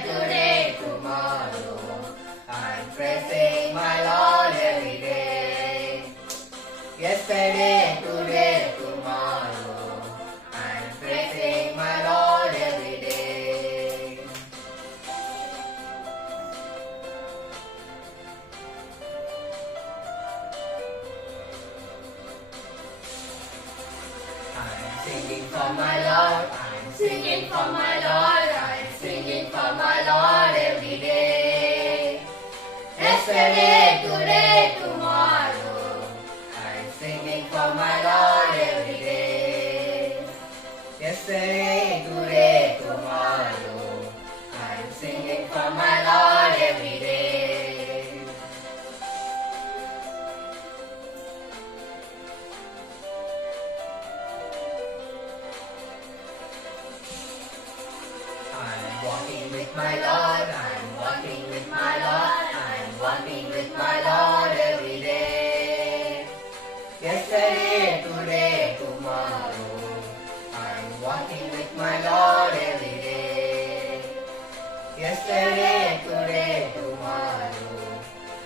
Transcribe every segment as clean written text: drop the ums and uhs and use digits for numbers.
today, tomorrow. I'm praising my Lord every day. Yesterday, today, tomorrow. I'm praising my Lord every day. I'm singing for my Lord. I'm singing for my Lord. I'm singing for my Lord every day. Yesterday, today, tomorrow. I'm singing for my Lord every day. Yesterday, today, tomorrow. I'm singing for my Lord every day. I'm walking with my Lord. I'm walking with my Lord. I'm walking with my Lord every day. Yesterday, today, tomorrow. I'm walking with my Lord every day. Yesterday, today, tomorrow.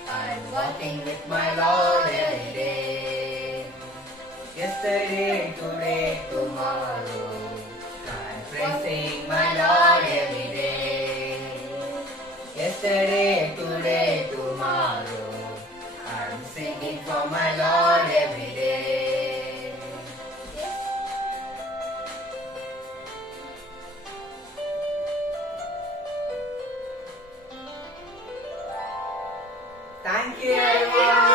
I'm walking with my Lord every day. Yesterday, today, tomorrow. I'm praising my Lord every day. Yesterday, today, tomorrow. I'm singing for my Lord every day. Thank you everyone.